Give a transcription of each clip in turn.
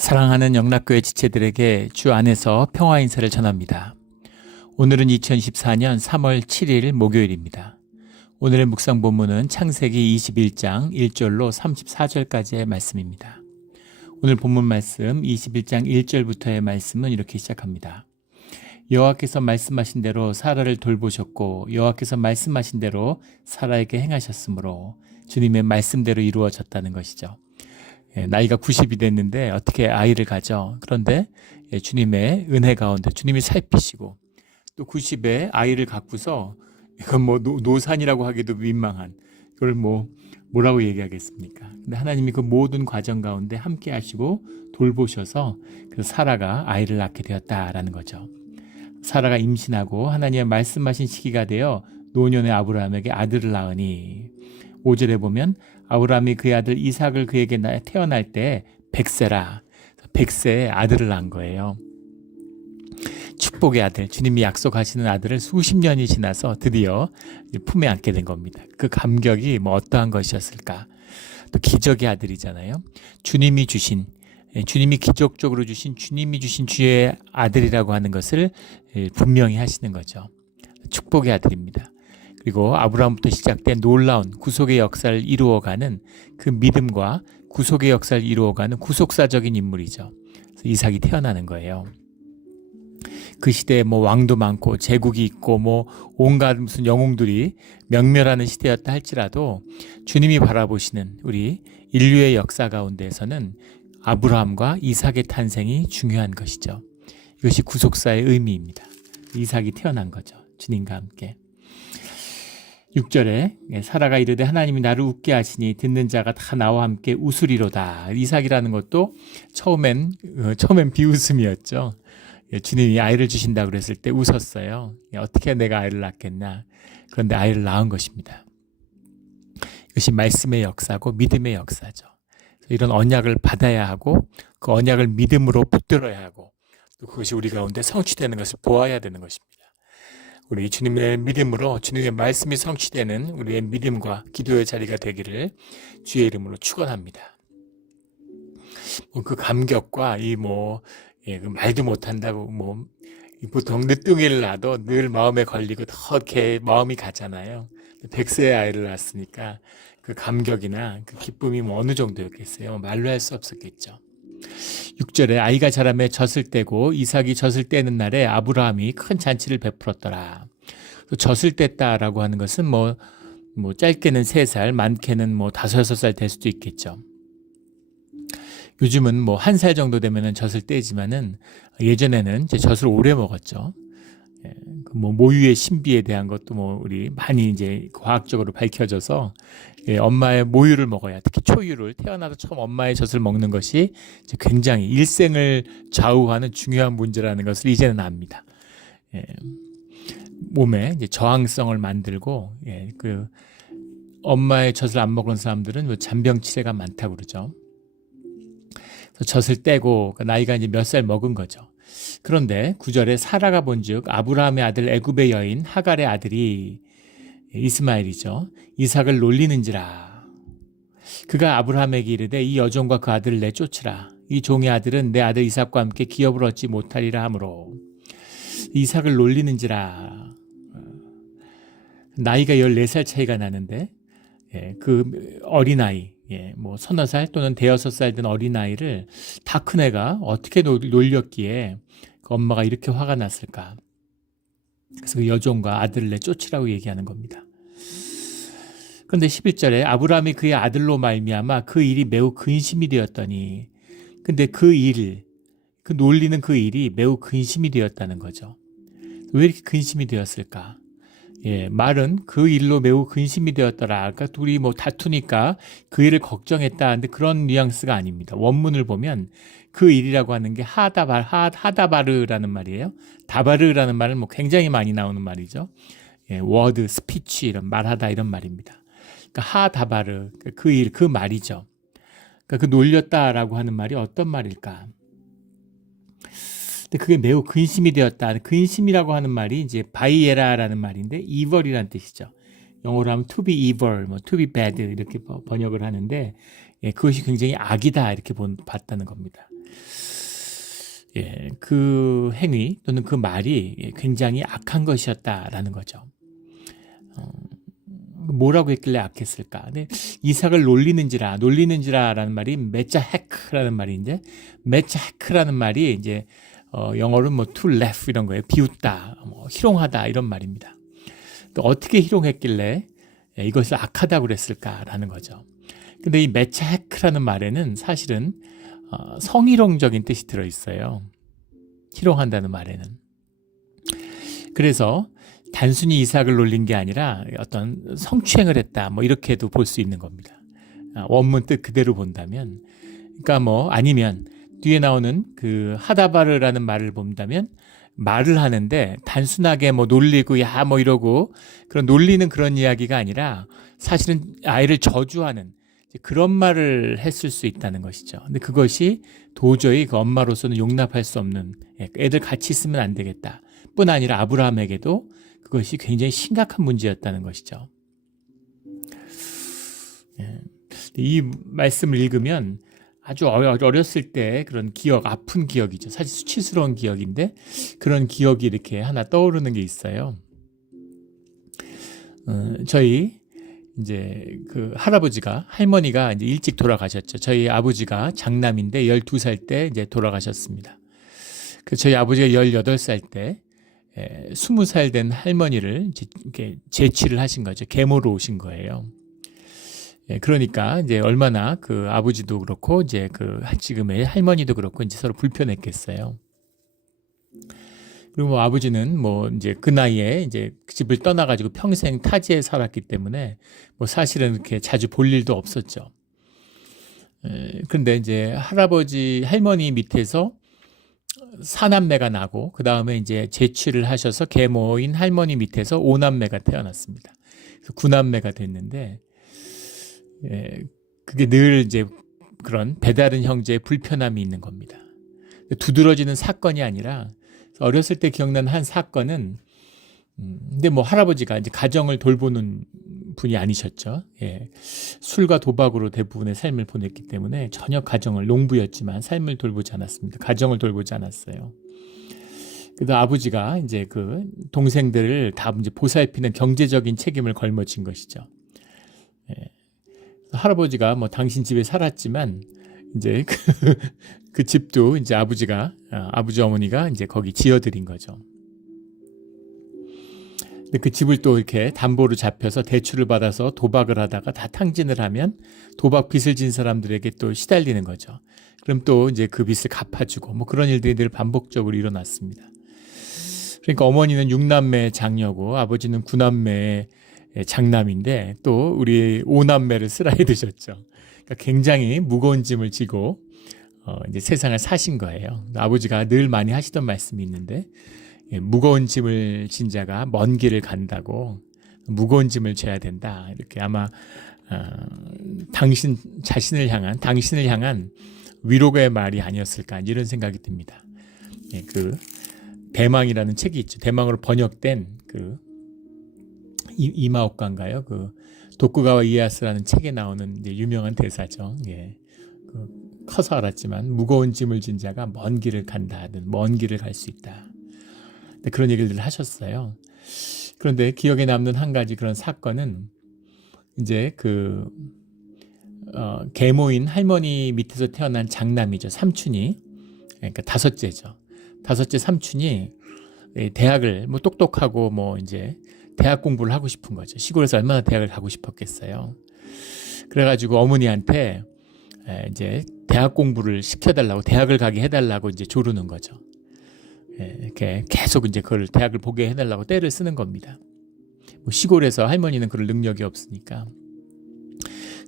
사랑하는 영락교회 지체들에게 주 안에서 평화 인사를 전합니다. 오늘은 2014년 3월 7일 목요일입니다. 오늘의 묵상 본문은 창세기 21장 1절로 34절까지의 말씀입니다. 오늘 본문 말씀 21장 1절부터의 말씀은 이렇게 시작합니다. 여호와께서 말씀하신 대로 사라를 돌보셨고 여호와께서 말씀하신 대로 사라에게 행하셨으므로 주님의 말씀대로 이루어졌다는 것이죠. 나이가 90이 됐는데 어떻게 아이를 가져? 그런데 주님의 은혜 가운데 주님이 살피시고 또 90에 아이를 갖고서 이건 뭐 노산이라고 하기도 민망한 이걸 뭐라고 얘기하겠습니까? 근데 하나님이 그 모든 과정 가운데 함께 하시고 돌보셔서 그 사라가 아이를 낳게 되었다라는 거죠. 사라가 임신하고 하나님의 말씀하신 시기가 되어 노년의 아브라함에게 아들을 낳으니 5절에 보면 아브라함이 그의 아들 이삭을 그에게 태어날 때 100세라 100세에 아들을 낳은 거예요. 축복의 아들, 주님이 약속하시는 아들을 수십 년이 지나서 드디어 품에 안게 된 겁니다. 그 감격이 어떠한 것이었을까? 또 기적의 아들이잖아요. 주님이 기적적으로 주신 주님이 주신 주의 아들이라고 하는 것을 분명히 하시는 거죠. 축복의 아들입니다. 그리고 아브라함부터 시작된 놀라운 구속의 역사를 이루어가는 그 믿음과 구속의 역사를 이루어가는 구속사적인 인물이죠. 그래서 이삭이 태어나는 거예요. 그 시대에 왕도 많고 제국이 있고 온갖 무슨 영웅들이 명멸하는 시대였다 할지라도 주님이 바라보시는 우리 인류의 역사 가운데에서는 아브라함과 이삭의 탄생이 중요한 것이죠. 이것이 구속사의 의미입니다. 이삭이 태어난 거죠. 주님과 함께. 6절에 사라가 이르되 하나님이 나를 웃게 하시니 듣는 자가 다 나와 함께 웃으리로다. 이삭이라는 것도 처음엔 비웃음이었죠. 주님이 아이를 주신다고 그랬을 때 웃었어요. 어떻게 내가 아이를 낳겠나. 그런데 아이를 낳은 것입니다. 이것이 말씀의 역사고 믿음의 역사죠. 이런 언약을 받아야 하고 그 언약을 믿음으로 붙들어야 하고 또 그것이 우리 가운데 성취되는 것을 보아야 되는 것입니다. 우리 주님의 믿음으로 주님의 말씀이 성취되는 우리의 믿음과 기도의 자리가 되기를 주의 이름으로 축원합니다. 그 감격과 그 말도 못한다고 보통 늦둥이를 낳아도 늘 마음에 걸리고 더 이렇게 마음이 가잖아요. 100세의 아이를 낳았으니까 그 감격이나 그 기쁨이 어느 정도였겠어요. 말로 할 수 없었겠죠. 6절에 아이가 자라매 젖을 떼고 이삭이 젖을 떼는 날에 아브라함이 큰 잔치를 베풀었더라. 젖을 뗐다라고 하는 것은 짧게는 3살, 많게는 5, 6살 될 수도 있겠죠. 요즘은 1살 정도 되면은 젖을 떼지만은 예전에는 이제 젖을 오래 먹었죠. 모유의 신비에 대한 것도 우리 많이 이제 과학적으로 밝혀져서 엄마의 모유를 먹어야, 특히 초유를 태어나서 처음 엄마의 젖을 먹는 것이 이제 굉장히 일생을 좌우하는 중요한 문제라는 것을 이제는 압니다. 몸에 이제 저항성을 만들고 그 엄마의 젖을 안 먹은 사람들은 잔병 치레가 많다고 그러죠. 그래서 젖을 떼고 나이가 이제 몇 살 먹은 거죠. 그런데 9절에 사라가 본즉 아브라함의 아들 애굽의 여인 하갈의 아들이 이스마엘이죠. 이삭을 놀리는지라. 그가 아브라함에게 이르되 이 여종과 그 아들을 내쫓으라. 이 종의 아들은 내 아들 이삭과 함께 기업을 얻지 못하리라 하므로 이삭을 놀리는지라. 나이가 14살 차이가 나는데 그 어린아이 서너 살 또는 대여섯 살 된 어린아이를 다 큰 애가 어떻게 놀렸기에 그 엄마가 이렇게 화가 났을까. 그래서 그 여종과 아들을 내쫓으라고 얘기하는 겁니다. 그런데 11절에 아브라함이 그의 아들로 말미암아 그 일이 매우 근심이 되었더니, 근데 그 놀리는 그 일이 매우 근심이 되었다는 거죠. 왜 이렇게 근심이 되었을까? 말은 그 일로 매우 근심이 되었더라. 그러니까 둘이 다투니까 그 일을 걱정했다. 근데 그런 뉘앙스가 아닙니다. 원문을 보면 그 일이라고 하는 게 하다바르라는 말이에요. 다바르라는 말은 굉장히 많이 나오는 말이죠. 워드, 스피치, 이런 말하다 이런 말입니다. 그러니까 하다바르, 그 일, 그 말이죠. 그러니까 그 놀렸다라고 하는 말이 어떤 말일까? 근데 그게 매우 근심이 되었다. 근심이라고 하는 말이 이제 바이에라라는 말인데 evil이라는 뜻이죠. 영어로 하면 to be evil, to be bad 이렇게 번역을 하는데 그것이 굉장히 악이다 이렇게 봤다는 겁니다. 그 행위 또는 그 말이 굉장히 악한 것이었다라는 거죠. 뭐라고 했길래 악했을까? 근데 이삭을 놀리는지라라는 말이 메짜헤크라는 말인데, 메짜헤크라는 말이 이제 영어로 뭐 to laugh 이런 거예요. 비웃다, 뭐 희롱하다 이런 말입니다. 또 어떻게 희롱했길래 이것을 악하다고 그랬을까라는 거죠. 근데 이 메차헤크라는 말에는 사실은 성희롱적인 뜻이 들어있어요. 희롱한다는 말에는. 그래서 단순히 이삭을 놀린 게 아니라 어떤 성추행을 했다 뭐 이렇게도 볼 수 있는 겁니다. 원문 뜻 그대로 본다면, 그러니까 뭐 아니면 뒤에 나오는 그 하다바르라는 말을 본다면 말을 하는데 단순하게 뭐 놀리고 야 뭐 이러고 그런 놀리는 그런 이야기가 아니라 사실은 아이를 저주하는 그런 말을 했을 수 있다는 것이죠. 근데 그것이 도저히 그 엄마로서는 용납할 수 없는, 애들 같이 있으면 안 되겠다 뿐 아니라 아브라함에게도 그것이 굉장히 심각한 문제였다는 것이죠. 이 말씀을 읽으면 아주 어렸을 때 그런 기억, 아픈 기억이죠. 사실 수치스러운 기억인데 그런 기억이 이렇게 하나 떠오르는 게 있어요. 저희 이제 그 할머니가 이제 일찍 돌아가셨죠. 저희 아버지가 장남인데 12살 때 이제 돌아가셨습니다. 그 저희 아버지가 18살 때 20살 된 할머니를 이렇게 재취를 하신 거죠. 계모로 오신 거예요. 그러니까 이제 얼마나 그 아버지도 그렇고 이제 그 지금의 할머니도 그렇고 이제 서로 불편했겠어요. 그리고 뭐 아버지는 뭐 이제 그 나이에 이제 그 집을 떠나가지고 평생 타지에 살았기 때문에 뭐 사실은 이렇게 자주 볼 일도 없었죠. 그런데 이제 할머니 밑에서 사남매가 나고 그 다음에 이제 재취를 하셔서 계모인 할머니 밑에서 오남매가 태어났습니다. 그래서 구남매가 됐는데, 그게 늘 이제 그런 배다른 형제의 불편함이 있는 겁니다. 두드러지는 사건이 아니라 어렸을 때 기억나는 한 사건은, 근데 뭐 할아버지가 이제 가정을 돌보는 분이 아니셨죠. 술과 도박으로 대부분의 삶을 보냈기 때문에 전혀 농부였지만 삶을 돌보지 않았습니다. 가정을 돌보지 않았어요. 그래서 아버지가 이제 그 동생들을 다 이제 보살피는 경제적인 책임을 걸머쥔 것이죠. 할아버지가 뭐 당신 집에 살았지만 이제 그 집도 이제 아버지 어머니가 이제 거기 지어드린 거죠. 근데 그 집을 또 이렇게 담보로 잡혀서 대출을 받아서 도박을 하다가 다 탕진을 하면 도박 빚을 진 사람들에게 또 시달리는 거죠. 그럼 또 이제 그 빚을 갚아주고 뭐 그런 일들이 늘 반복적으로 일어났습니다. 그러니까 어머니는 6남매 장녀고 아버지는 9남매 장남인데 또 우리 5남매를 쓰라해 두셨죠. 그러니까 굉장히 무거운 짐을 지고 이제 세상을 사신 거예요. 아버지가 늘 많이 하시던 말씀이 있는데, 무거운 짐을 진 자가 먼 길을 간다고, 무거운 짐을 져야 된다. 이렇게 아마 당신을 향한 위로의 말이 아니었을까 이런 생각이 듭니다. 그 대망이라는 책이 있죠. 대망으로 번역된 그 이마옥가인가요? 그 도쿠가와 이에야스라는 책에 나오는 이제 유명한 대사죠. 커서 알았지만 무거운 짐을 진 자가 먼 길을 간다 하든 먼 길을 갈 수 있다. 그런 얘기를 하셨어요. 그런데 기억에 남는 한 가지 그런 사건은 이제 계모인 할머니 밑에서 태어난 장남이죠. 삼촌이, 그러니까 다섯째죠. 다섯째 삼촌이 대학을 뭐 똑똑하고 뭐 이제 대학 공부를 하고 싶은 거죠. 시골에서 얼마나 대학을 가고 싶었겠어요. 그래가지고 어머니한테 이제 대학 공부를 시켜달라고, 대학을 가게 해달라고 이제 조르는 거죠. 이렇게 계속 이제 그걸 대학을 보게 해달라고 떼를 쓰는 겁니다. 뭐 시골에서 할머니는 그럴 능력이 없으니까.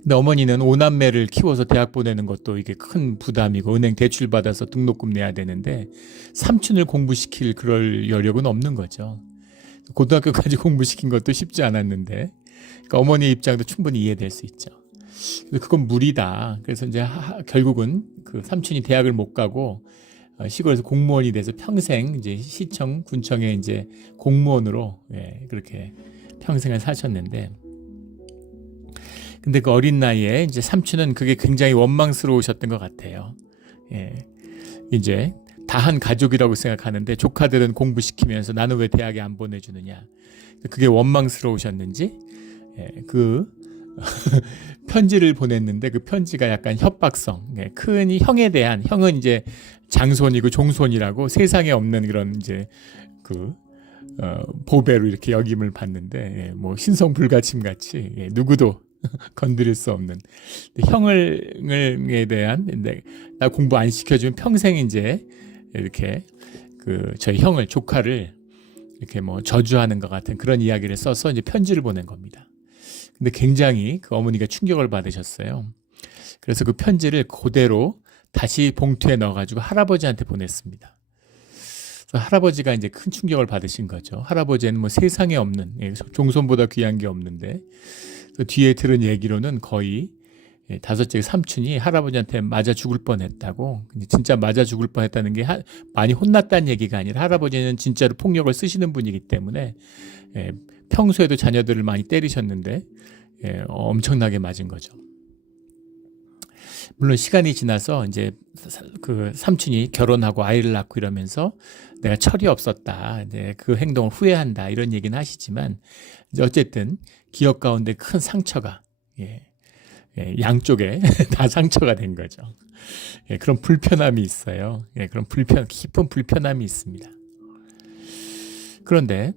근데 어머니는 5남매를 키워서 대학 보내는 것도 이게 큰 부담이고 은행 대출 받아서 등록금 내야 되는데 삼촌을 공부시킬 그럴 여력은 없는 거죠. 고등학교까지 공부시킨 것도 쉽지 않았는데, 그러니까 어머니의 입장도 충분히 이해될 수 있죠. 그건 무리다. 그래서 이제 결국은 그 삼촌이 대학을 못 가고 시골에서 공무원이 돼서 평생 이제 시청, 군청에 이제 공무원으로 그렇게 평생을 사셨는데, 근데 그 어린 나이에 이제 삼촌은 그게 굉장히 원망스러우셨던 것 같아요. 예. 이제 다 한 가족이라고 생각하는데 조카들은 공부시키면서 나는 왜 대학에 안 보내주느냐. 그게 원망스러우셨는지 그 편지를 보냈는데 그 편지가 약간 협박성, 큰 형에 대한, 형은 이제 장손이고 종손이라고 세상에 없는 그런 이제 그 보배로 이렇게 역임을 받는데 뭐 신성불가침 같이 누구도 건드릴 수 없는 형을에 대한, 나 공부 안 시켜주면 평생 이제 이렇게 그 저희 형을, 조카를 이렇게 뭐 저주하는 것 같은 그런 이야기를 써서 이제 편지를 보낸 겁니다. 근데 굉장히 그 어머니가 충격을 받으셨어요. 그래서 그 편지를 그대로 다시 봉투에 넣어가지고 할아버지한테 보냈습니다. 그래서 할아버지가 이제 큰 충격을 받으신 거죠. 할아버지는 뭐 세상에 없는, 종손보다 귀한 게 없는데, 뒤에 들은 얘기로는 거의 다섯째 삼촌이 할아버지한테 맞아 죽을 뻔했다고. 진짜 맞아 죽을 뻔했다는 게 많이 혼났다는 얘기가 아니라 할아버지는 진짜로 폭력을 쓰시는 분이기 때문에 평소에도 자녀들을 많이 때리셨는데 엄청나게 맞은 거죠. 물론 시간이 지나서 이제 그 삼촌이 결혼하고 아이를 낳고 이러면서 내가 철이 없었다, 그 행동을 후회한다 이런 얘기는 하시지만, 이제 어쨌든 기억 가운데 큰 상처가 양쪽에 다 상처가 된 거죠. 그런 불편함이 있어요. 그런 깊은 불편함이 있습니다. 그런데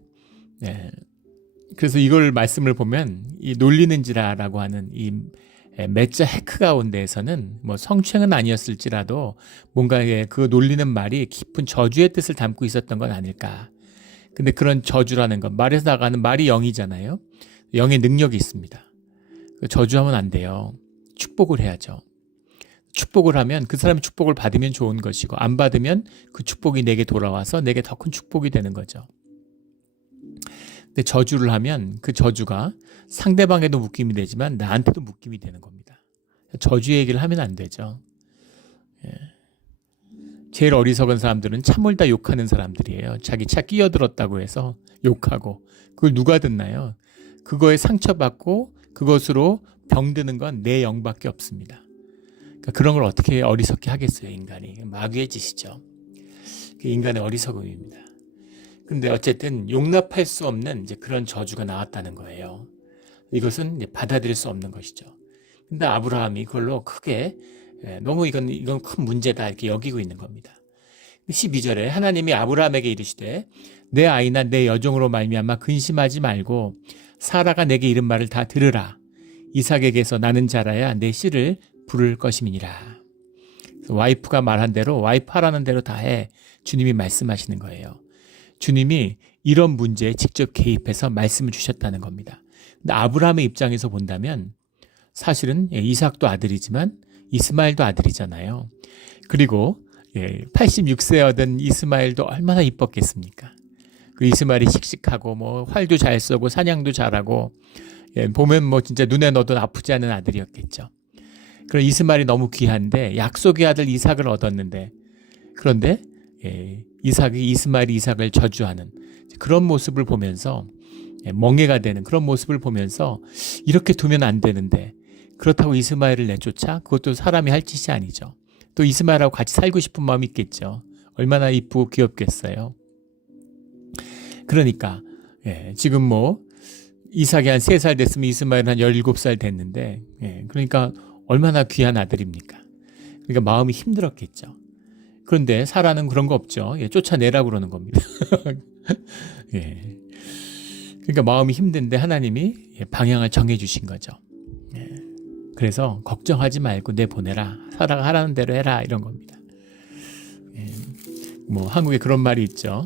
그래서 이걸 말씀을 보면 이 놀리는지라라고 하는 이 매자 해크 가운데에서는 뭐 성추행은 아니었을지라도 뭔가 그 놀리는 말이 깊은 저주의 뜻을 담고 있었던 건 아닐까. 근데 그런 저주라는 건, 말에서 나가는 말이 영이잖아요. 영의 능력이 있습니다. 저주하면 안 돼요. 축복을 해야죠. 축복을 하면 그 사람이 축복을 받으면 좋은 것이고, 안 받으면 그 축복이 내게 돌아와서 내게 더 큰 축복이 되는 거죠. 근데 저주를 하면 그 저주가 상대방에도 묶임이 되지만 나한테도 묶임이 되는 겁니다. 저주 얘기를 하면 안 되죠. 제일 어리석은 사람들은 참을다 욕하는 사람들이에요. 자기 차 끼어들었다고 해서 욕하고, 그걸 누가 듣나요? 그거에 상처받고 그것으로 병드는 건 내 영밖에 없습니다. 그러니까 그런 걸 어떻게 어리석게 하겠어요, 인간이. 마귀의 짓이죠. 그게 인간의 어리석음입니다. 근데 어쨌든 용납할 수 없는 이제 그런 저주가 나왔다는 거예요. 이것은 이제 받아들일 수 없는 것이죠. 근데 아브라함이 그걸로 크게 너무 이건 큰 문제다 이렇게 여기고 있는 겁니다. 12절에 하나님이 아브라함에게 이르시되 내 아이나 내 여종으로 말미암아 근심하지 말고 사라가 내게 이른 말을 다 들으라. 이삭에게서 나는 자라야 내 씨를 부를 것임이니라. 와이프가 말한 대로, 와이프 하라는 대로 다 해. 주님이 말씀하시는 거예요. 주님이 이런 문제에 직접 개입해서 말씀을 주셨다는 겁니다. 근데 아브라함의 입장에서 본다면 사실은 이삭도 아들이지만 이스마엘도 아들이잖아요. 그리고 86세여던 이스마엘도 얼마나 이뻤겠습니까? 그 이스마엘이 씩씩하고 뭐 활도 잘 쏘고 사냥도 잘하고 보면 뭐 진짜 눈에 넣어도 아프지 않은 아들이었겠죠. 그런 이스마엘이 너무 귀한데 약속의 아들 이삭을 얻었는데, 그런데 이스마엘이 이삭을 저주하는 그런 모습을 보면서, 멍해가 되는 그런 모습을 보면서 이렇게 두면 안 되는데, 그렇다고 이스마엘을 내쫓아? 그것도 사람이 할 짓이 아니죠. 또 이스마엘하고 같이 살고 싶은 마음이 있겠죠. 얼마나 이쁘고 귀엽겠어요. 그러니까 지금 뭐 이삭이 한 3살 됐으면 이스마엘은 한 17살 됐는데, 그러니까 얼마나 귀한 아들입니까? 그러니까 마음이 힘들었겠죠. 그런데 사라는 그런 거 없죠. 쫓아내라고 그러는 겁니다. 그러니까 마음이 힘든데 하나님이 방향을 정해주신 거죠. 그래서 걱정하지 말고 내보내라. 사라가 하라는 대로 해라. 이런 겁니다. 뭐 한국에 그런 말이 있죠.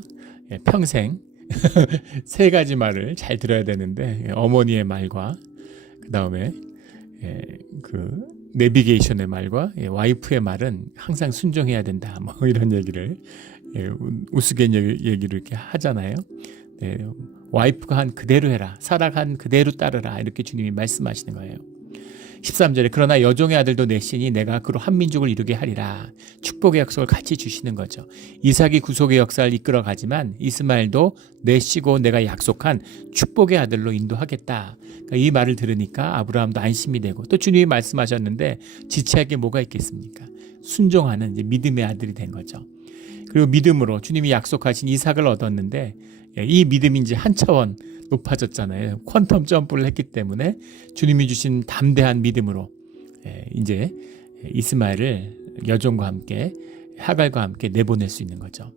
평생 3가지 말을 잘 들어야 되는데, 어머니의 말과 그 다음에 그 내비게이션의 말과 와이프의 말은 항상 순종해야 된다. 뭐 이런 얘기를 우스갯 얘기를 이렇게 하잖아요. 와이프가 한 그대로 해라. 사라가 한 그대로 따르라. 이렇게 주님이 말씀하시는 거예요. 13절에 그러나 여종의 아들도 내시니 내가 그로 한 민족을 이루게 하리라. 축복의 약속을 같이 주시는 거죠. 이삭이 구속의 역사를 이끌어 가지만 이스마엘도 내시고 내가 약속한 축복의 아들로 인도하겠다. 그러니까 이 말을 들으니까 아브라함도 안심이 되고, 또 주님이 말씀하셨는데 지체할 게 뭐가 있겠습니까? 순종하는 이제 믿음의 아들이 된 거죠. 그리고 믿음으로 주님이 약속하신 이삭을 얻었는데, 이 믿음이 이제 한 차원 높아졌잖아요. 퀀텀 점프를 했기 때문에 주님이 주신 담대한 믿음으로 이제 이스마엘을 여종과 함께 하갈과 함께 내보낼 수 있는 거죠.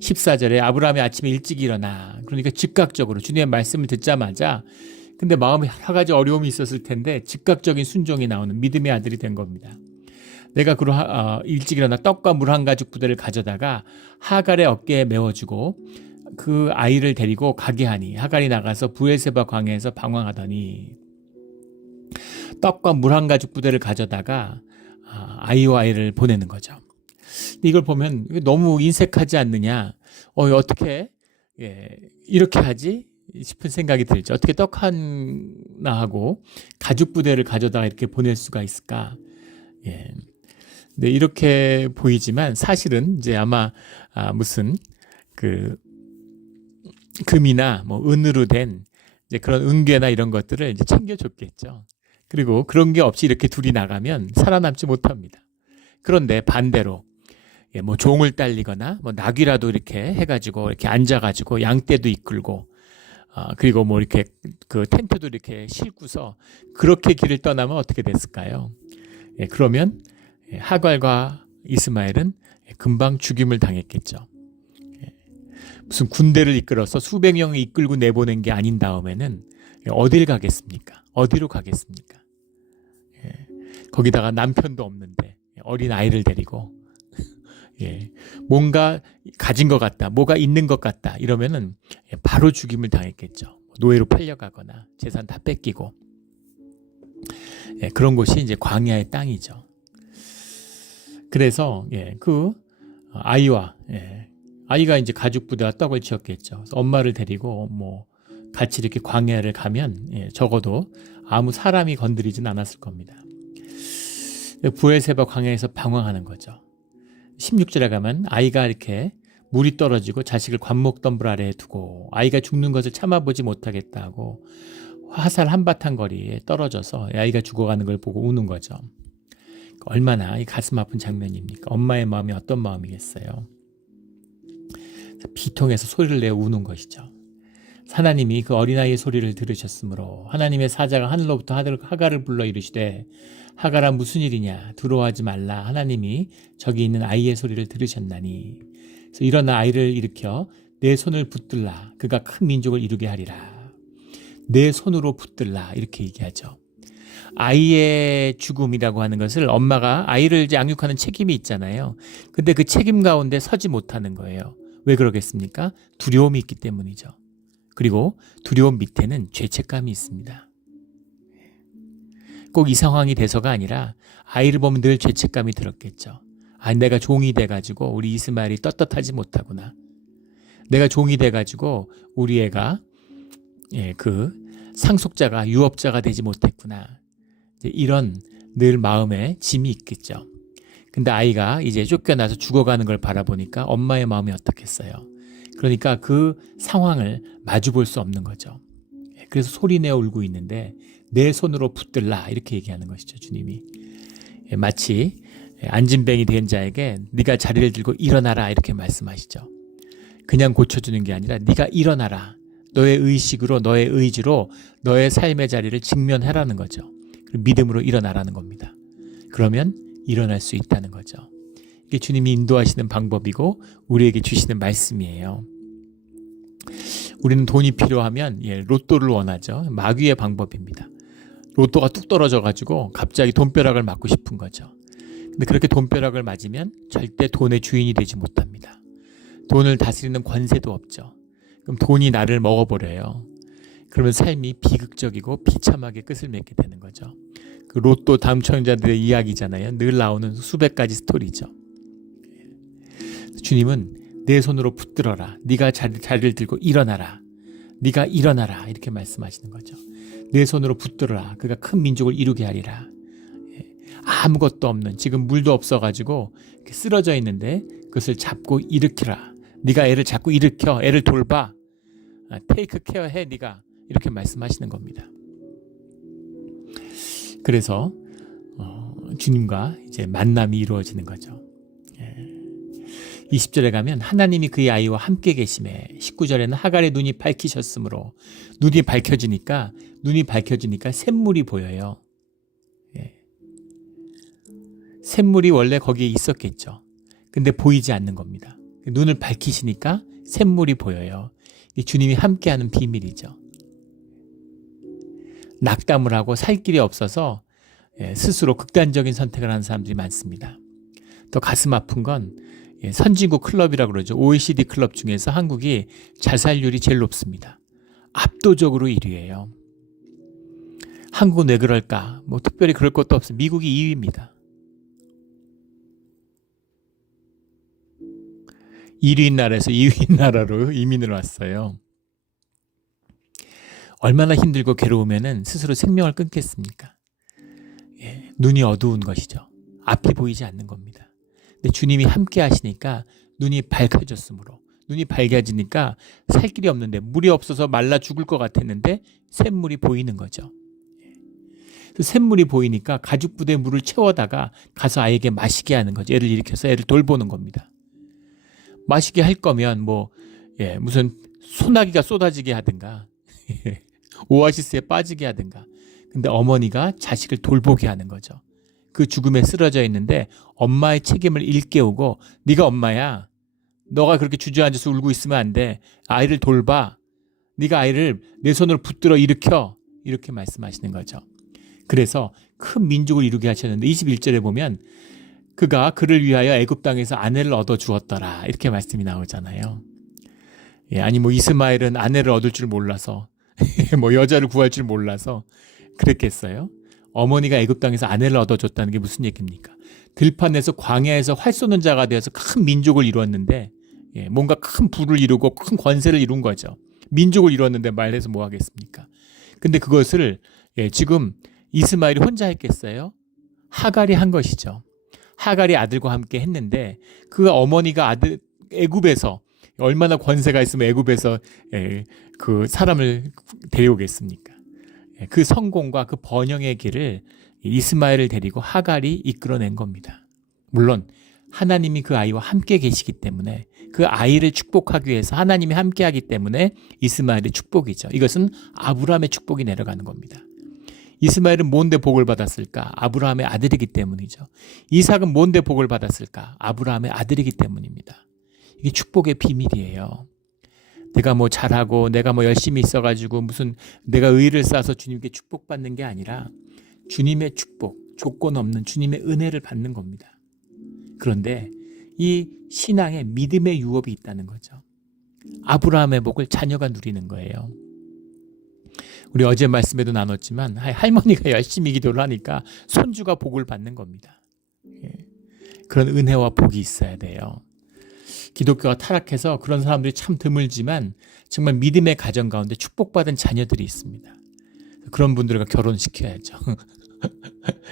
14절에 아브라함이 아침에 일찍 일어나, 그러니까 즉각적으로 주님의 말씀을 듣자마자, 근데 마음에 여러 가지 어려움이 있었을 텐데 즉각적인 순종이 나오는 믿음의 아들이 된 겁니다. 내가 그로 일찍 일어나 떡과 물 한 가죽 부대를 가져다가 하갈의 어깨에 메워주고 그 아이를 데리고 가게 하니 하갈이 나가서 브엘세바 광야에서 방황하더니, 떡과 물 한 가죽 부대를 가져다가 아이와 아이를 보내는 거죠. 이걸 보면 너무 인색하지 않느냐, 어떻게 이렇게 하지 싶은 생각이 들죠. 어떻게 떡 하나 하고 가죽 부대를 가져다가 이렇게 보낼 수가 있을까? 네, 이렇게 보이지만 사실은 이제 아마 무슨 그 금이나 뭐 은으로 된 이제 그런 은괴나 이런 것들을 이제 챙겨줬겠죠. 그리고 그런 게 없이 이렇게 둘이 나가면 살아남지 못합니다. 그런데 반대로 뭐 종을 딸리거나 뭐 나귀라도 이렇게 해가지고 이렇게 앉아가지고 양떼도 이끌고 그리고 뭐 이렇게 그 텐트도 이렇게 싣고서 그렇게 길을 떠나면 어떻게 됐을까요? 그러면 하갈과 이스마엘은 금방 죽임을 당했겠죠. 무슨 군대를 이끌어서 수백 명을 이끌고 내보낸 게 아닌 다음에는 어딜 가겠습니까? 어디로 가겠습니까? 거기다가 남편도 없는데 어린 아이를 데리고 뭔가 가진 것 같다, 뭐가 있는 것 같다 이러면은 바로 죽임을 당했겠죠. 노예로 팔려가거나 재산 다 뺏기고, 그런 곳이 이제 광야의 땅이죠. 그래서 그 아이가 이제 가죽 부대와 떡을 지었겠죠. 그래서 엄마를 데리고 뭐 같이 이렇게 광야를 가면 적어도 아무 사람이 건드리진 않았을 겁니다. 브엘세바 광야에서 방황하는 거죠. 16절에 가면 아이가 이렇게 물이 떨어지고 자식을 관목덤불 아래에 두고 아이가 죽는 것을 참아보지 못하겠다고 화살 한바탕 거리에 떨어져서 아이가 죽어가는 걸 보고 우는 거죠. 얼마나 가슴 아픈 장면입니까? 엄마의 마음이 어떤 마음이겠어요? 비통해서 소리를 내어 우는 것이죠. 하나님이 그 어린아이의 소리를 들으셨으므로 하나님의 사자가 하늘로부터 하갈을 불러 이르시되 하갈아 무슨 일이냐, 두려워하지 말라. 하나님이 저기 있는 아이의 소리를 들으셨나니. 그래서 일어나 아이를 일으켜 내 손을 붙들라. 그가 큰 민족을 이루게 하리라. 내 손으로 붙들라, 이렇게 얘기하죠. 아이의 죽음이라고 하는 것을 엄마가 아이를 이제 양육하는 책임이 있잖아요. 근데 그 책임 가운데 서지 못하는 거예요. 왜 그러겠습니까? 두려움이 있기 때문이죠. 그리고 두려움 밑에는 죄책감이 있습니다. 꼭 이 상황이 돼서가 아니라 아이를 보면 늘 죄책감이 들었겠죠. 내가 종이 돼가지고 우리 이스마엘이 떳떳하지 못하구나. 내가 종이 돼가지고 우리 애가 그 상속자가 유업자가 되지 못했구나. 이런 늘 마음에 짐이 있겠죠. 근데 아이가 이제 쫓겨나서 죽어가는 걸 바라보니까 엄마의 마음이 어떻겠어요. 그러니까 그 상황을 마주 볼 수 없는 거죠. 그래서 소리내어 울고 있는데 내 손으로 붙들라, 이렇게 얘기하는 것이죠. 주님이 마치 안진뱅이 된 자에게 네가 자리를 들고 일어나라, 이렇게 말씀하시죠. 그냥 고쳐주는 게 아니라 네가 일어나라. 너의 의식으로, 너의 의지로 너의 삶의 자리를 직면하라는 거죠. 믿음으로 일어나라는 겁니다. 그러면 일어날 수 있다는 거죠. 이게 주님이 인도하시는 방법이고 우리에게 주시는 말씀이에요. 우리는 돈이 필요하면 로또를 원하죠. 마귀의 방법입니다. 로또가 뚝 떨어져가지고 갑자기 돈벼락을 맞고 싶은 거죠. 근데 그렇게 돈벼락을 맞으면 절대 돈의 주인이 되지 못합니다. 돈을 다스리는 권세도 없죠. 그럼 돈이 나를 먹어버려요. 그러면 삶이 비극적이고 비참하게 끝을 맺게 되는 거죠. 그 로또 당첨자들의 이야기잖아요. 늘 나오는 수백 가지 스토리죠. 주님은 내 손으로 붙들어라. 네가 자리를 들고 일어나라. 네가 일어나라, 이렇게 말씀하시는 거죠. 내 손으로 붙들어라. 그가 큰 민족을 이루게 하리라. 아무것도 없는, 지금 물도 없어가지고 이렇게 쓰러져 있는데 그것을 잡고 일으키라. 네가 애를 잡고 일으켜, 애를 돌봐. 테이크 케어 해, 네가. 이렇게 말씀하시는 겁니다. 그래서 주님과 이제 만남이 이루어지는 거죠. 20절에 가면 하나님이 그의 아이와 함께 계심에, 19절에는 하갈의 눈이 밝히셨으므로, 눈이 밝혀지니까 샘물이 보여요. 샘물이 원래 거기에 있었겠죠. 근데 보이지 않는 겁니다. 눈을 밝히시니까 샘물이 보여요. 이 주님이 함께하는 비밀이죠. 낙담을 하고 살 길이 없어서 스스로 극단적인 선택을 하는 사람들이 많습니다. 또 가슴 아픈 건 선진국 클럽이라고 그러죠. OECD 클럽 중에서 한국이 자살률이 제일 높습니다. 압도적으로 1위예요. 한국은 왜 그럴까? 뭐 특별히 그럴 것도 없어요. 미국이 2위입니다. 1위인 나라에서 2위인 나라로 이민을 왔어요. 얼마나 힘들고 괴로우면 스스로 생명을 끊겠습니까? 눈이 어두운 것이죠. 앞이 보이지 않는 겁니다. 근데 주님이 함께 하시니까 눈이 밝아졌으므로, 눈이 밝아지니까 살 길이 없는데, 물이 없어서 말라 죽을 것 같았는데 샘물이 보이는 거죠. 샘물이 보이니까 가죽 부대에 물을 채워다가 가서 아이에게 마시게 하는 거죠. 애를 일으켜서 애를 돌보는 겁니다. 마시게 할 거면 무슨 소나기가 쏟아지게 하든가 오아시스에 빠지게 하든가. 근데 어머니가 자식을 돌보게 하는 거죠. 그 죽음에 쓰러져 있는데 엄마의 책임을 일깨우고, 네가 엄마야. 너가 그렇게 주저앉아서 울고 있으면 안 돼. 아이를 돌봐. 네가 아이를 내 손으로 붙들어 일으켜. 이렇게 말씀하시는 거죠. 그래서 큰 민족을 이루게 하셨는데 21절에 보면 그가 그를 위하여 애굽 땅에서 아내를 얻어 주었더라. 이렇게 말씀이 나오잖아요. 아니 뭐 이스마엘은 아내를 얻을 줄 몰라서 뭐 여자를 구할 줄 몰라서 그랬겠어요? 어머니가 애굽 땅에서 아내를 얻어줬다는 게 무슨 얘기입니까? 들판에서 광야에서 활 쏘는 자가 되어서 큰 민족을 이루었는데, 뭔가 큰 부를 이루고 큰 권세를 이룬 거죠. 민족을 이루었는데 말해서 뭐 하겠습니까? 근데 그것을 지금 이스마엘이 혼자 했겠어요? 하갈이 한 것이죠. 하갈이 아들과 함께 했는데, 그 어머니가 애굽에서 얼마나 권세가 있으면 애굽에서 그 사람을 데려오겠습니까? 그 성공과 그 번영의 길을 이스마엘을 데리고 하갈이 이끌어낸 겁니다. 물론 하나님이 그 아이와 함께 계시기 때문에, 그 아이를 축복하기 위해서 하나님이 함께하기 때문에 이스마엘의 축복이죠. 이것은 아브라함의 축복이 내려가는 겁니다. 이스마엘은 뭔데 복을 받았을까? 아브라함의 아들이기 때문이죠. 이삭은 뭔데 복을 받았을까? 아브라함의 아들이기 때문입니다. 이게 축복의 비밀이에요. 내가 뭐 잘하고 내가 뭐 열심히 있어가지고 무슨 내가 의를 쌓아서 주님께 축복받는 게 아니라 주님의 축복, 조건 없는 주님의 은혜를 받는 겁니다. 그런데 이 신앙에 믿음의 유업이 있다는 거죠. 아브라함의 복을 자녀가 누리는 거예요. 우리 어제 말씀에도 나눴지만 할머니가 열심히 기도를 하니까 손주가 복을 받는 겁니다. 그런 은혜와 복이 있어야 돼요. 기독교가 타락해서 그런 사람들이 참 드물지만 정말 믿음의 가정 가운데 축복받은 자녀들이 있습니다. 그런 분들과 결혼시켜야죠.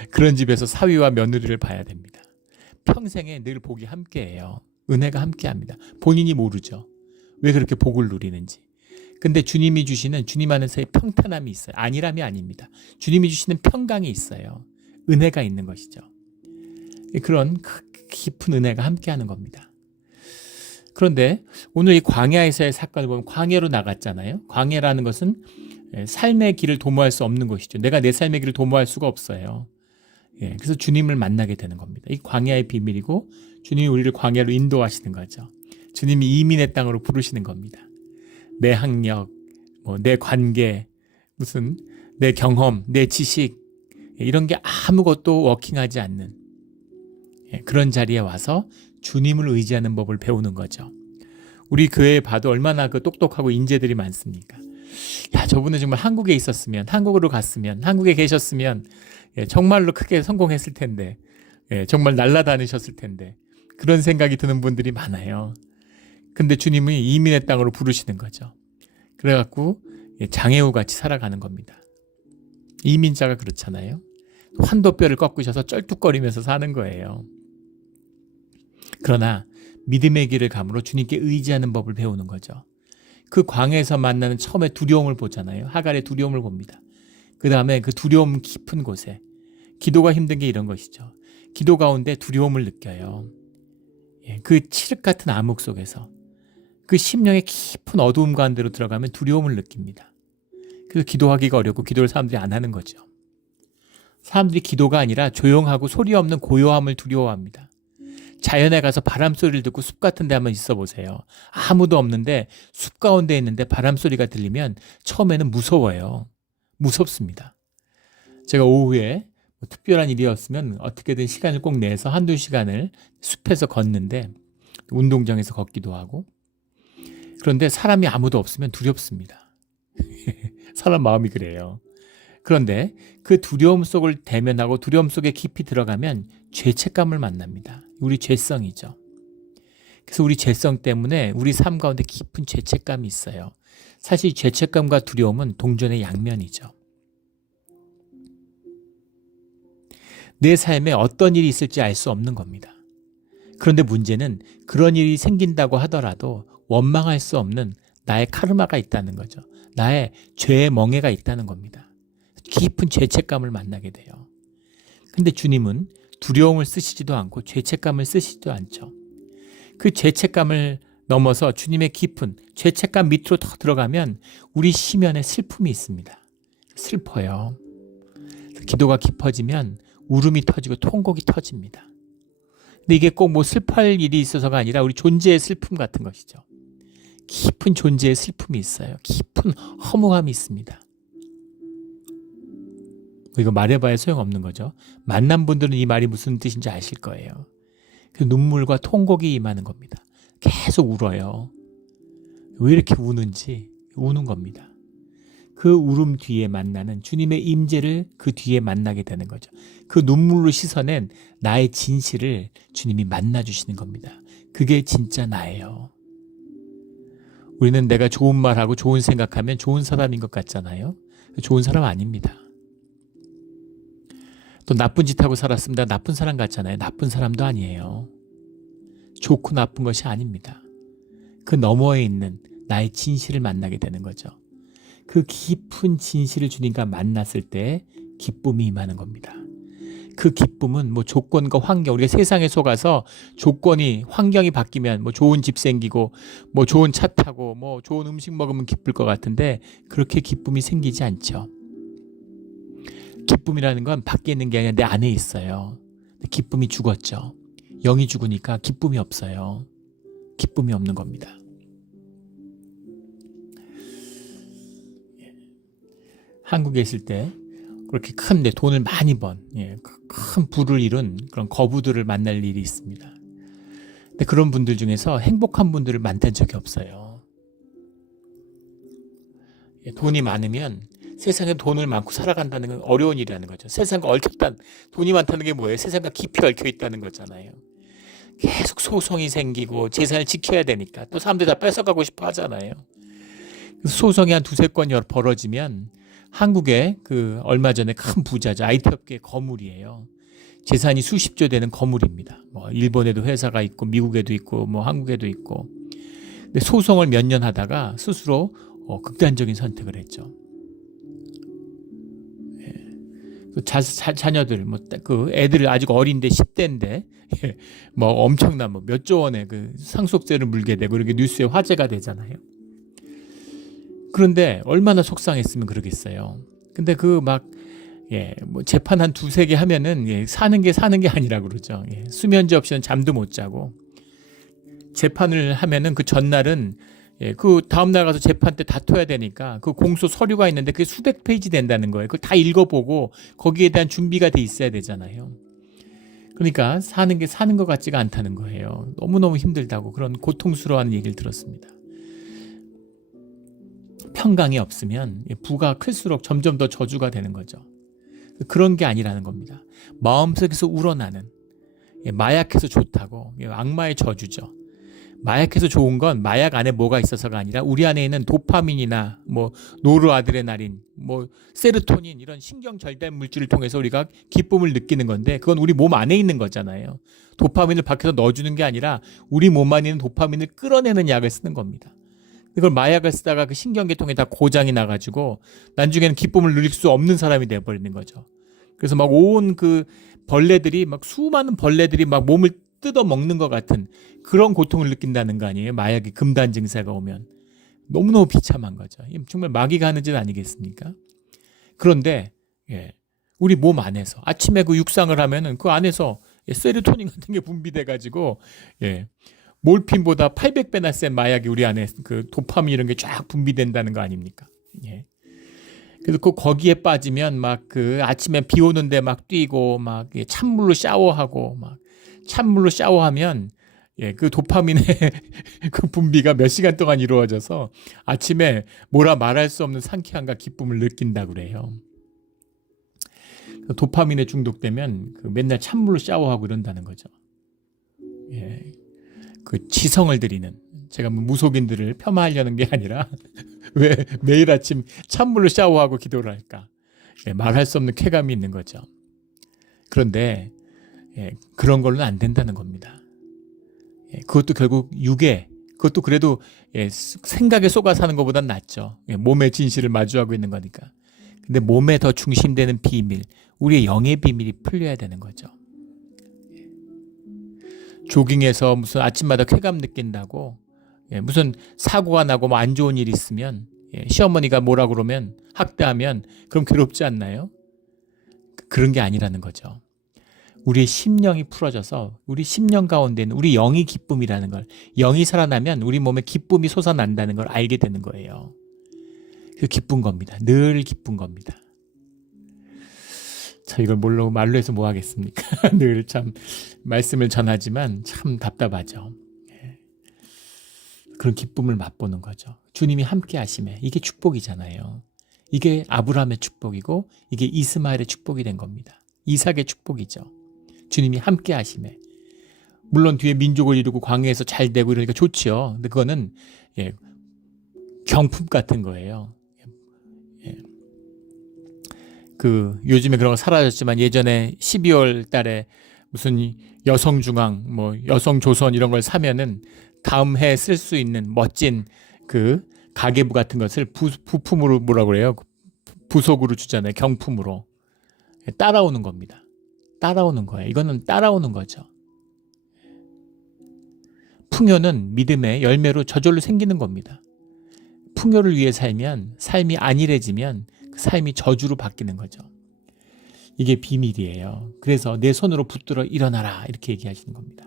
그런 집에서 사위와 며느리를 봐야 됩니다. 평생에 늘 복이 함께해요. 은혜가 함께합니다. 본인이 모르죠. 왜 그렇게 복을 누리는지. 근데 주님이 주시는, 주님 안에서의 평탄함이 있어요. 안일함이 아닙니다. 주님이 주시는 평강이 있어요. 은혜가 있는 것이죠. 그런 깊은 은혜가 함께하는 겁니다. 그런데 오늘 이 광야에서의 사건을 보면 광야로 나갔잖아요. 광야라는 것은 삶의 길을 도모할 수 없는 것이죠. 내가 내 삶의 길을 도모할 수가 없어요. 그래서 주님을 만나게 되는 겁니다. 이 광야의 비밀이고 주님이 우리를 광야로 인도하시는 거죠. 주님이 이민의 땅으로 부르시는 겁니다. 내 학력, 내 관계, 무슨 내 경험, 내 지식, 이런 게 아무것도 워킹하지 않는 그런 자리에 와서 주님을 의지하는 법을 배우는 거죠. 우리 교회에 봐도 얼마나 그 똑똑하고 인재들이 많습니까? 야, 저분은 정말 한국에 있었으면, 한국으로 갔으면, 한국에 계셨으면 정말로 크게 성공했을 텐데, 정말 날아다니셨을 텐데, 그런 생각이 드는 분들이 많아요. 근데 주님이 이민의 땅으로 부르시는 거죠. 그래갖고 장애우 같이 살아가는 겁니다. 이민자가 그렇잖아요. 환도뼈를 꺾으셔서 쩔뚝거리면서 사는 거예요. 그러나 믿음의 길을 감으로 주님께 의지하는 법을 배우는 거죠. 그 광야에서 만나는 처음에 두려움을 보잖아요. 하갈의 두려움을 봅니다. 그 다음에 그 두려움 깊은 곳에 기도가 힘든 게 이런 것이죠. 기도 가운데 두려움을 느껴요. 그 칠흑 같은 암흑 속에서 그 심령의 깊은 어두움 가운데로 들어가면 두려움을 느낍니다. 그래서 기도하기가 어렵고 기도를 사람들이 안 하는 거죠. 사람들이 기도가 아니라 조용하고 소리 없는 고요함을 두려워합니다. 자연에 가서 바람 소리를 듣고 숲 같은 데 한번 있어 보세요. 아무도 없는데 숲 가운데 있는데 바람 소리가 들리면 처음에는 무서워요. 무섭습니다. 제가 오후에 특별한 일이었으면 어떻게든 시간을 꼭 내서 한두 시간을 숲에서 걷는데 운동장에서 걷기도 하고, 그런데 사람이 아무도 없으면 두렵습니다. 사람 마음이 그래요. 그런데 그 두려움 속을 대면하고 두려움 속에 깊이 들어가면 죄책감을 만납니다. 우리 죄성이죠. 그래서 우리 죄성 때문에 우리 삶 가운데 깊은 죄책감이 있어요. 사실 죄책감과 두려움은 동전의 양면이죠. 내 삶에 어떤 일이 있을지 알 수 없는 겁니다. 그런데 문제는 그런 일이 생긴다고 하더라도 원망할 수 없는 나의 카르마가 있다는 거죠. 나의 죄의 멍에가 있다는 겁니다. 깊은 죄책감을 만나게 돼요. 근데 주님은 두려움을 쓰시지도 않고 죄책감을 쓰시지도 않죠. 그 죄책감을 넘어서 주님의 깊은 죄책감 밑으로 더 들어가면 우리 시면에 슬픔이 있습니다. 슬퍼요. 기도가 깊어지면 울음이 터지고 통곡이 터집니다. 근데 이게 꼭 뭐 슬퍼할 일이 있어서가 아니라 우리 존재의 슬픔 같은 것이죠. 깊은 존재의 슬픔이 있어요. 깊은 허무함이 있습니다. 이거 말해봐야 소용없는 거죠. 만난 분들은 이 말이 무슨 뜻인지 아실 거예요. 그 눈물과 통곡이 임하는 겁니다. 계속 울어요. 왜 이렇게 우는지 우는 겁니다. 그 울음 뒤에 만나는 주님의 임재를 그 뒤에 만나게 되는 거죠. 그 눈물로 씻어낸 나의 진실을 주님이 만나주시는 겁니다. 그게 진짜 나예요. 우리는 내가 좋은 말하고 좋은 생각하면 좋은 사람인 것 같잖아요. 좋은 사람 아닙니다. 또 나쁜 짓 하고 살았으면 나 나쁜 사람 같잖아요. 나쁜 사람도 아니에요. 좋고 나쁜 것이 아닙니다. 그 너머에 있는 나의 진실을 만나게 되는 거죠. 그 깊은 진실을 주님과 만났을 때 기쁨이 임하는 겁니다. 그 기쁨은 뭐 조건과 환경, 우리가 세상에 속아서 조건이, 환경이 바뀌면 뭐 좋은 집 생기고 뭐 좋은 차 타고 뭐 좋은 음식 먹으면 기쁠 것 같은데 그렇게 기쁨이 생기지 않죠. 기쁨이라는 건 밖에 있는 게 아니라 내 안에 있어요. 기쁨이 죽었죠. 영이 죽으니까 기쁨이 없어요. 기쁨이 없는 겁니다. 한국에 있을 때 그렇게 큰 돈을 많이 번 큰 부를 이룬 그런 거부들을 만날 일이 있습니다. 근데 그런 분들 중에서 행복한 분들을 만난 적이 없어요. 돈이 많으면 세상에 돈을 많고 살아간다는 건 어려운 일이라는 거죠. 세상과 얽혔다, 돈이 많다는 게 뭐예요? 세상과 깊이 얽혀 있다는 거잖아요. 계속 소송이 생기고 재산을 지켜야 되니까 또 사람들이 다 뺏어가고 싶어 하잖아요. 소송이 한 두세 건 벌어지면 한국에 그 얼마 전에 큰 부자죠. IT 업계 거물이에요. 재산이 수십조 되는 거물입니다. 뭐 일본에도 회사가 있고 미국에도 있고 뭐 한국에도 있고. 근데 소송을 몇 년 하다가 스스로 극단적인 선택을 했죠. 자녀들 뭐 그 애들 아직 어린데 10대인데 뭐 엄청난 뭐 몇 조 원의 그 상속세를 물게 되고 이렇게 뉴스에 화제가 되잖아요. 그런데 얼마나 속상했으면 그러겠어요. 근데 그 뭐 재판 한 두세 개 하면은 사는 게 아니라 그러죠. 수면제 없이는 잠도 못 자고 재판을 하면은 그 전날은 그 다음날 가서 재판 때 다퉈야 되니까 그 공소 서류가 있는데 그게 수백 페이지 된다는 거예요. 그걸 다 읽어보고 거기에 대한 준비가 돼 있어야 되잖아요. 그러니까 사는 게 사는 것 같지가 않다는 거예요. 너무너무 힘들다고 그런 고통스러워하는 얘기를 들었습니다. 평강이 없으면 부가 클수록 점점 더 저주가 되는 거죠. 그런 게 아니라는 겁니다. 마음속에서 우러나는 마약해서 좋다고 악마의 저주죠. 마약해서 좋은 건 마약 안에 뭐가 있어서가 아니라 우리 안에 있는 도파민이나 뭐 노르아드레날린, 뭐 세로토닌 이런 신경 절단 물질을 통해서 우리가 기쁨을 느끼는 건데 그건 우리 몸 안에 있는 거잖아요. 도파민을 밖에서 넣어주는 게 아니라 우리 몸 안에 있는 도파민을 끌어내는 약을 쓰는 겁니다. 그걸 마약을 쓰다가 그 신경계통에 다 고장이 나가지고 나중에는 기쁨을 누릴 수 없는 사람이 돼버리는 거죠. 그래서 막 온 그 벌레들이 막 수많은 벌레들이 막 몸을 뜯어 먹는 것 같은 그런 고통을 느낀다는 거 아니에요. 마약이 금단 증세가 오면 너무너무 비참한 거죠. 정말 마귀가 하는 짓 아니겠습니까? 그런데 우리 몸 안에서 아침에 그 육상을 하면은 그 안에서 세로토닌 같은 게 분비돼 가지고 몰핀보다 800배나 센 마약이 우리 안에 그 도파민 이런 게 쫙 분비된다는 거 아닙니까? 그래서 거기에 빠지면 막 그 아침에 비 오는데 막 뛰고 막 찬물로 샤워하고 막 찬물로 샤워하면 그 도파민의 그 분비가 몇 시간 동안 이루어져서 아침에 뭐라 말할 수 없는 상쾌함과 기쁨을 느낀다고 그래요. 도파민에 중독되면 그 맨날 찬물로 샤워하고 이런다는 거죠. 그 지성을 들이는, 제가 무속인들을 폄하하려는 게 아니라 왜 매일 아침 찬물로 샤워하고 기도를 할까? 말할 수 없는 쾌감이 있는 거죠. 그런데 그런 걸로는 안 된다는 겁니다. 그것도 결국 유괴, 그것도 그래도 생각에 속아 사는 것보단 낫죠. 몸의 진실을 마주하고 있는 거니까. 근데 몸에 더 중심되는 비밀, 우리의 영의 비밀이 풀려야 되는 거죠. 조깅해서 무슨 아침마다 쾌감 느낀다고 무슨 사고가 나고 뭐 안 좋은 일 있으면 시어머니가 뭐라 그러면 학대하면 그럼 괴롭지 않나요? 그런 게 아니라는 거죠. 우리의 심령이 풀어져서 우리 심령 가운데 있는 우리 영이 기쁨이라는 걸, 영이 살아나면 우리 몸에 기쁨이 솟아난다는 걸 알게 되는 거예요. 그 기쁜 겁니다. 늘 기쁜 겁니다. 자, 이걸 말로 해서 뭐 하겠습니까? 늘 참 말씀을 전하지만 참 답답하죠. 그런 기쁨을 맛보는 거죠. 주님이 함께 하심에 이게 축복이잖아요. 이게 아브라함의 축복이고 이게 이스마엘의 축복이 된 겁니다. 이삭의 축복이죠. 주님이 함께 하심에. 물론 뒤에 민족을 이루고 광야에서 잘 되고 이러니까 좋지요. 근데 그거는 경품 같은 거예요. 그 요즘에 그런 거 사라졌지만 예전에 12월 달에 무슨 여성중앙, 뭐 여성조선 이런 걸 사면은 다음 해 쓸 수 있는 멋진 그 가계부 같은 것을 부품으로 뭐라 그래요? 부속으로 주잖아요. 경품으로. 따라오는 겁니다. 따라오는 거예요. 이거는 따라오는 거죠. 풍요는 믿음의 열매로 저절로 생기는 겁니다. 풍요를 위해 살면, 삶이 안일해지면 그 삶이 저주로 바뀌는 거죠. 이게 비밀이에요. 그래서 내 손으로 붙들어 일어나라 이렇게 얘기하시는 겁니다.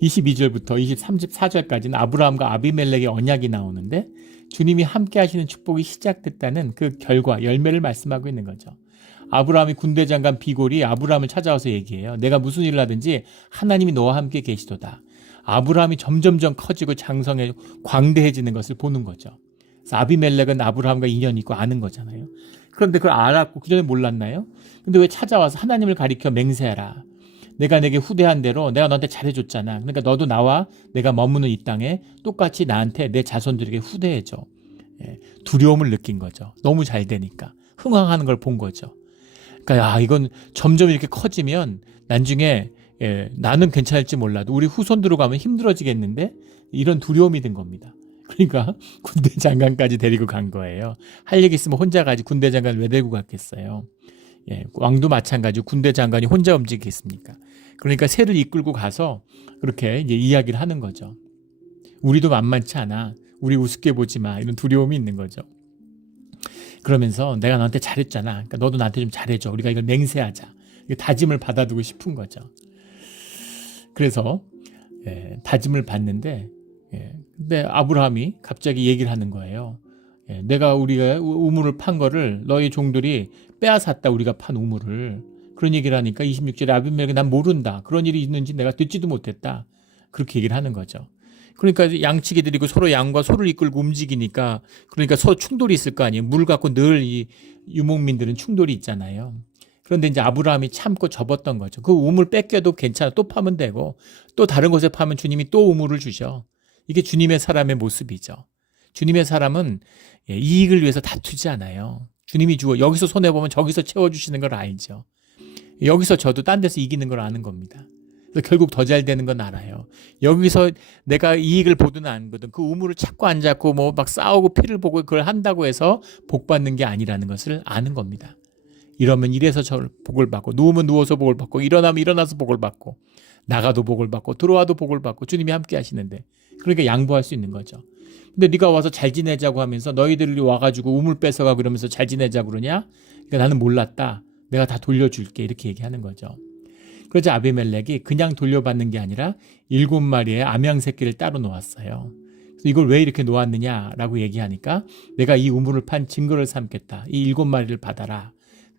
22절부터 34절까지는 아브라함과 아비멜렉의 언약이 나오는데 주님이 함께 하시는 축복이 시작됐다는 그 결과, 열매를 말씀하고 있는 거죠. 아브라함이 군대 장관 비골이 아브라함을 찾아와서 얘기해요. 내가 무슨 일을 하든지 하나님이 너와 함께 계시도다. 아브라함이 점점점 커지고 장성해 광대해지는 것을 보는 거죠. 그래서 아비멜렉은 아브라함과 인연이 있고 아는 거잖아요. 그런데 그걸 알았고 그전에 몰랐나요? 근데 왜 찾아와서 하나님을 가리켜 맹세하라. 내가 내게 후대한 대로 내가 너한테 잘해줬잖아. 그러니까 너도 나와 내가 머무는 이 땅에 똑같이 나한테 내 자손들에게 후대해줘. 두려움을 느낀 거죠. 너무 잘 되니까. 흥황하는 걸 본 거죠. 그러니까 이건 점점 이렇게 커지면 나중에 나는 괜찮을지 몰라도 우리 후손들로 가면 힘들어지겠는데 이런 두려움이 든 겁니다. 그러니까 군대 장관까지 데리고 간 거예요. 할 얘기 있으면 혼자 가지 군대 장관을 왜 데리고 갔겠어요. 왕도 마찬가지고 군대 장관이 혼자 움직이겠습니까? 그러니까 새를 이끌고 가서 그렇게 이제 이야기를 하는 거죠. 우리도 만만치 않아. 우리 우습게 보지 마. 이런 두려움이 있는 거죠. 그러면서 내가 너한테 잘했잖아. 그러니까 너도 나한테 좀 잘해줘. 우리가 이걸 맹세하자. 다짐을 받아두고 싶은 거죠. 그래서 다짐을 받는데 근데 아브라함이 갑자기 얘기를 하는 거예요. 우리가 우물을 판 거를 너희 종들이 빼앗았다. 우리가 판 우물을. 그런 얘기를 하니까 26절에 아비멜렉이 난 모른다. 그런 일이 있는지 내가 듣지도 못했다. 그렇게 얘기를 하는 거죠. 그러니까 양치기 드리고 서로 양과 소를 이끌고 움직이니까 그러니까 서로 충돌이 있을 거 아니에요. 물 갖고 늘 이 유목민들은 충돌이 있잖아요. 그런데 이제 아브라함이 참고 접었던 거죠. 그 우물 뺏겨도 괜찮아. 또 파면 되고 또 다른 곳에 파면 주님이 또 우물을 주셔. 이게 주님의 사람의 모습이죠. 주님의 사람은 이익을 위해서 다투지 않아요. 주님이 주어 여기서 손해보면 저기서 채워주시는 걸 알죠. 여기서 저도 딴 데서 이기는 걸 아는 겁니다. 그래서 결국 더 잘 되는 건 알아요. 여기서 내가 이익을 보든 안 보든 그 우물을 찾고 안 잡고 뭐 막 싸우고 피를 보고 그걸 한다고 해서 복 받는 게 아니라는 것을 아는 겁니다. 이러면 이래서 저 복을 받고, 누우면 누워서 복을 받고, 일어나면 일어나서 복을 받고, 나가도 복을 받고, 들어와도 복을 받고, 주님이 함께 하시는데, 그러니까 양보할 수 있는 거죠. 근데 네가 와서 잘 지내자고 하면서 너희들이 와가지고 우물 뺏어가 그러면서 잘 지내자고 그러냐? 그러니까 나는 몰랐다. 내가 다 돌려줄게. 이렇게 얘기하는 거죠. 그러자 아비멜렉이 그냥 돌려받는 게 아니라 7마리의 암양 새끼를 따로 놓았어요. 그래서 이걸 왜 이렇게 놓았느냐라고 얘기하니까 내가 이 우물을 판 증거를 삼겠다. 이 7마리를 받아라.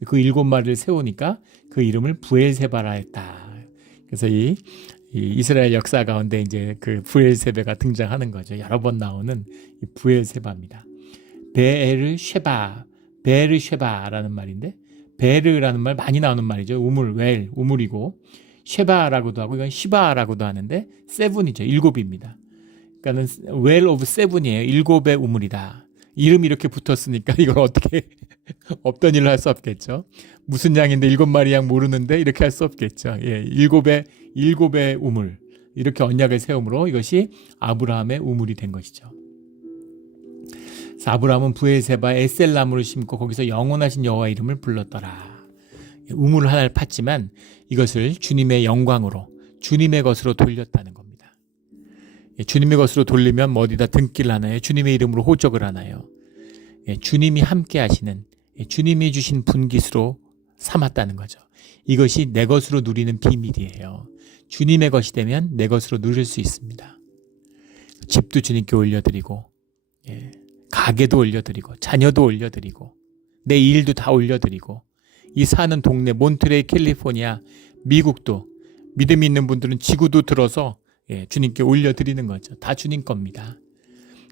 그 7마리를 세우니까 그 이름을 부엘세바라 했다. 그래서 이 이스라엘 역사 가운데 이제 그 부엘세바가 등장하는 거죠. 여러 번 나오는 이 부엘세바입니다. 베르쉐바라는 말인데, 베르라는 말 많이 나오는 말이죠. 우물, 우물이고, 쉐바라고도 하고 이건 시바라고도 하는데 세븐이죠. 7입니다. 그러니까는 웰 오브 세븐이에요. 7의 우물이다. 이름이 이렇게 붙었으니까 이걸 어떻게 없던 일로 할 수 없겠죠. 무슨 양인데 7마리 양 모르는데 이렇게 할 수 없겠죠. 7의 우물. 이렇게 언약을 세움으로 이것이 아브라함의 우물이 된 것이죠. 그래서 아브라함은 부엘세바에 에셀나무를 심고 거기서 영원하신 여호와 이름을 불렀더라. 우물 하나를 팠지만 이것을 주님의 영광으로, 주님의 것으로 돌렸다는 겁니다. 주님의 것으로 돌리면 어디다 등기를 하나요? 주님의 이름으로 호적을 하나요? 주님이 함께 하시는, 주님이 주신 분깃으로 삼았다는 거죠. 이것이 내 것으로 누리는 비밀이에요. 주님의 것이 되면 내 것으로 누릴 수 있습니다. 집도 주님께 올려드리고, 가게도 올려드리고, 자녀도 올려드리고, 내 일도 다 올려드리고, 이 사는 동네 몬트레이 캘리포니아, 미국도 믿음 있는 분들은 지구도 들어서 주님께 올려드리는 거죠. 다 주님 겁니다.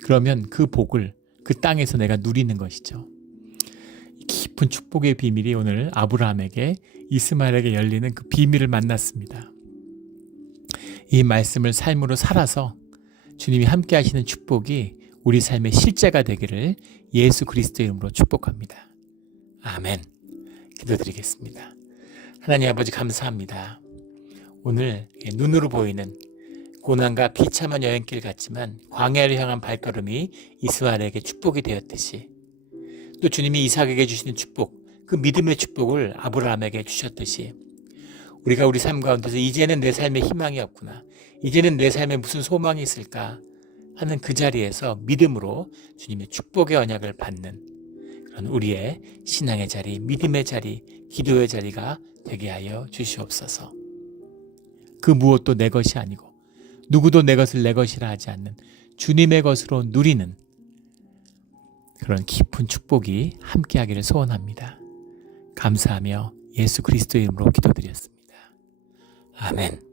그러면 그 복을 그 땅에서 내가 누리는 것이죠. 깊은 축복의 비밀이 오늘 아브라함에게, 이스마엘에게 열리는 그 비밀을 만났습니다. 이 말씀을 삶으로 살아서 주님이 함께 하시는 축복이 우리 삶의 실제가 되기를 예수 그리스도의 이름으로 축복합니다. 아멘. 기도드리겠습니다. 하나님 아버지 감사합니다. 오늘 눈으로 보이는 고난과 비참한 여행길 같지만 광야를 향한 발걸음이 이스마엘에게 축복이 되었듯이, 또 주님이 이삭에게 주시는 축복, 그 믿음의 축복을 아브라함에게 주셨듯이, 우리가 우리 삶 가운데서 이제는 내 삶에 희망이 없구나, 이제는 내 삶에 무슨 소망이 있을까 하는 그 자리에서 믿음으로 주님의 축복의 언약을 받는 그런 우리의 신앙의 자리, 믿음의 자리, 기도의 자리가 되게 하여 주시옵소서. 그 무엇도 내 것이 아니고 누구도 내 것을 내 것이라 하지 않는 주님의 것으로 누리는 그런 깊은 축복이 함께하기를 소원합니다. 감사하며 예수 그리스도의 이름으로 기도드렸습니다. 아멘.